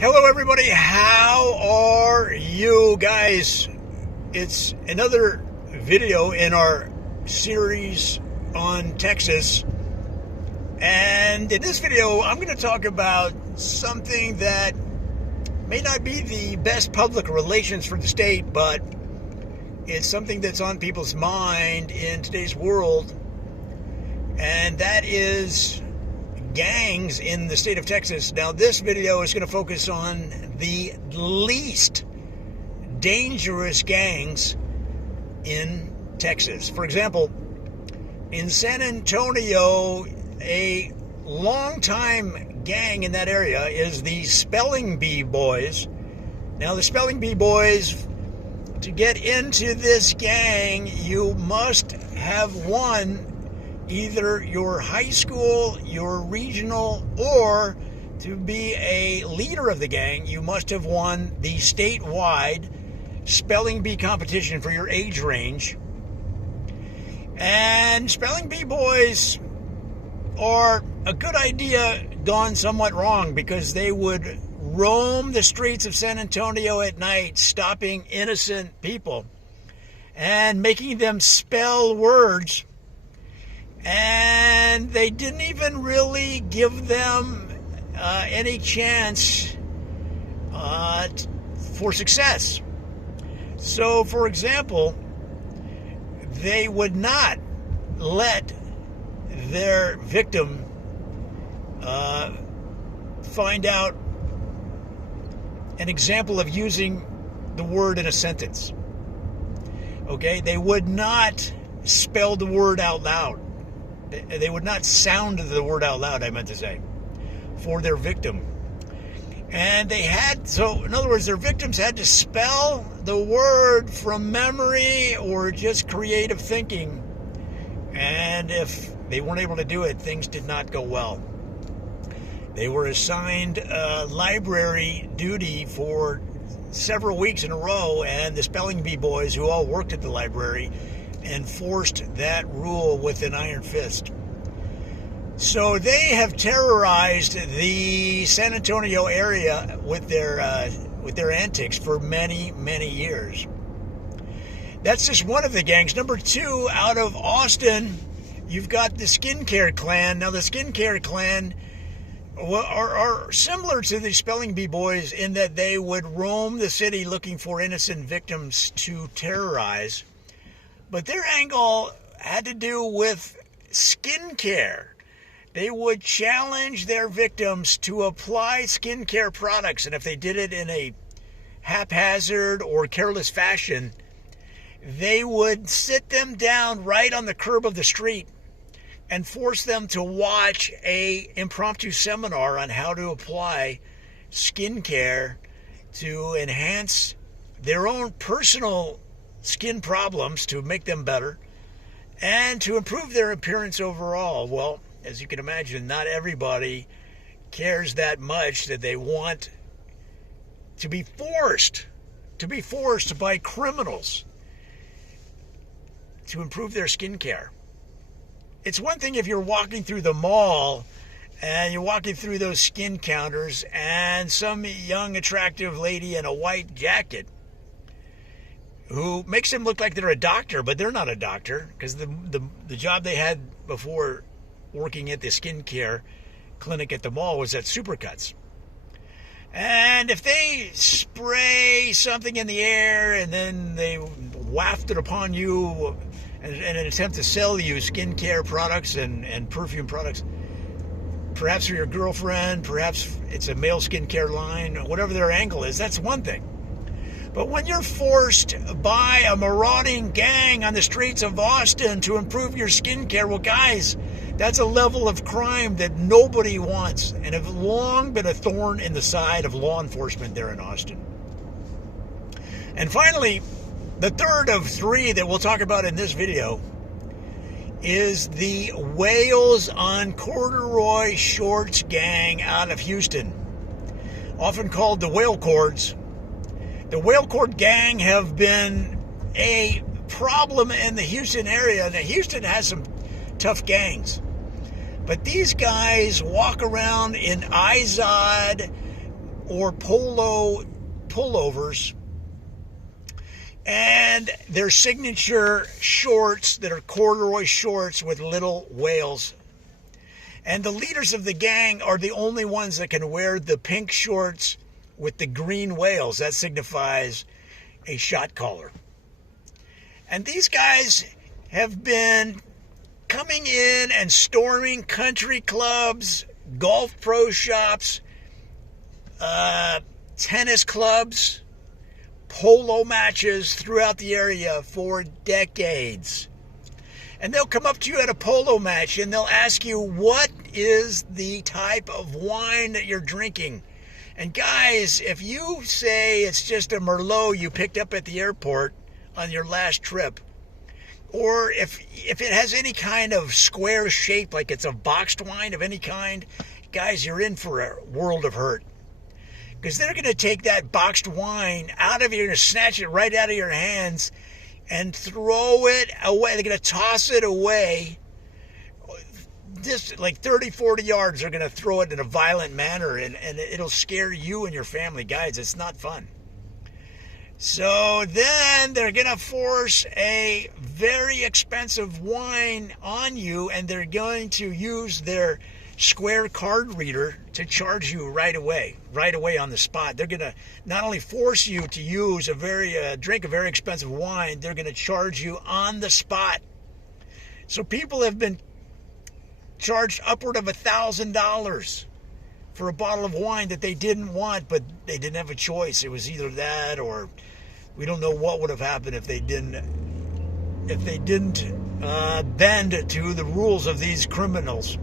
Hello everybody, how are you guys? It's another video in our series on Texas, and in this video I'm going to talk about something that may not be the best public relations for the state, but it's something that's on people's mind in today's world, and that is gangs in the state of Texas. Now, this video is going to focus on the least dangerous gangs in Texas. For example, in San Antonio, a longtime gang in that area is the Spelling Bee Boys. Now, the Spelling Bee Boys, to get into this gang, you must have won either your high school, your regional, or to be a leader of the gang, you must have won the statewide spelling bee competition for your age range. And Spelling Bee Boys are a good idea gone somewhat wrong, because they would roam the streets of San Antonio at night, stopping innocent people and making them spell words. And they didn't even really give them any chance for success. So, for example, they would not let their victim find out an example of using the word in a sentence. Okay? They would not spell the word out loud. They would not sound the word out loud, I meant to say, for their victim. And they had, so in other words, their victims had to spell the word from memory or just creative thinking. And if they weren't able to do it, things did not go well. They were assigned library duty for several weeks in a row, and the Spelling Bee Boys, who all worked at the library, enforced that rule with an iron fist. So they have terrorized the San Antonio area with their antics for many, many years. That's just one of the gangs. Number two, out of Austin, you've got the Skincare Clan. Now, the Skincare Clan are similar to the Spelling Bee Boys in that they would roam the city looking for innocent victims to terrorize. But their angle had to do with skincare. They would challenge their victims to apply skincare products, and if they did it in a haphazard or careless fashion, they would sit them down right on the curb of the street and force them to watch an impromptu seminar on how to apply skincare to enhance their own personal skin problems, to make them better, and to improve their appearance overall. Well, as you can imagine, not everybody cares that much that they want to be forced by criminals to improve their skincare. It's one thing if you're walking through the mall and you're walking through those skin counters and some young, attractive lady in a white jacket who makes them look like they're a doctor, but they're not a doctor, because the job they had before working at the skincare clinic at the mall was at Supercuts. And if they spray something in the air and then they waft it upon you in an attempt to sell you skincare products and perfume products, perhaps for your girlfriend, perhaps it's a male skincare line, whatever their angle is, that's one thing. But when you're forced by a marauding gang on the streets of Austin to improve your skincare, well, guys, that's a level of crime that nobody wants, and have long been a thorn in the side of law enforcement there in Austin. And finally, the third of three that we'll talk about in this video is the Whales on Corduroy Shorts gang out of Houston, often called the Whale Cords. The Whale Cord gang have been a problem in the Houston area. Now, Houston has some tough gangs, but these guys walk around in Izod or polo pullovers, and their signature shorts that are corduroy shorts with little whales. And the leaders of the gang are the only ones that can wear the pink shorts with the green whales. That signifies a shot caller. And these guys have been coming in and storming country clubs, golf pro shops, tennis clubs, polo matches throughout the area for decades. And they'll come up to you at a polo match and they'll ask you, what is the type of wine that you're drinking? And guys, if you say it's just a Merlot you picked up at the airport on your last trip, or if it has any kind of square shape, like it's a boxed wine of any kind, guys, you're in for a world of hurt. Because they're going to take that boxed wine out of you, and snatch it right out of your hands and throw it away. They're going to toss it away. Just like 30, 40 yards, they're going to throw it in a violent manner, and it'll scare you and your family. Guys, it's not fun. So then they're going to force a very expensive wine on you, and they're going to use their Square card reader to charge you right away on the spot. They're going to not only force you to use drink a very expensive wine, they're going to charge you on the spot. So people have been charged upward of $1,000 for a bottle of wine that they didn't want, but they didn't have a choice. It was either that, or we don't know what would have happened if they didn't bend to the rules of these criminals.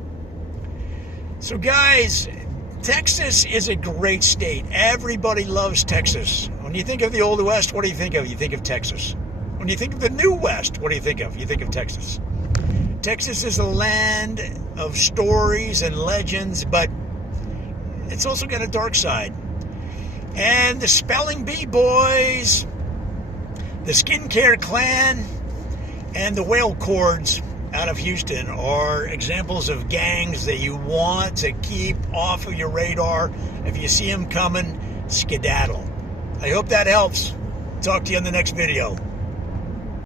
So guys, Texas is a great state. Everybody loves Texas. When you think of the Old West, what do you think of? You think of Texas. When you think of the New West, what do you think of? You think of Texas. Texas is a land of stories and legends, but it's also got a dark side. And the Spelling Bee Boys, the Skincare Clan, and the Whale Cords out of Houston are examples of gangs that you want to keep off of your radar. If you see them coming, skedaddle. I hope that helps. Talk to you in the next video.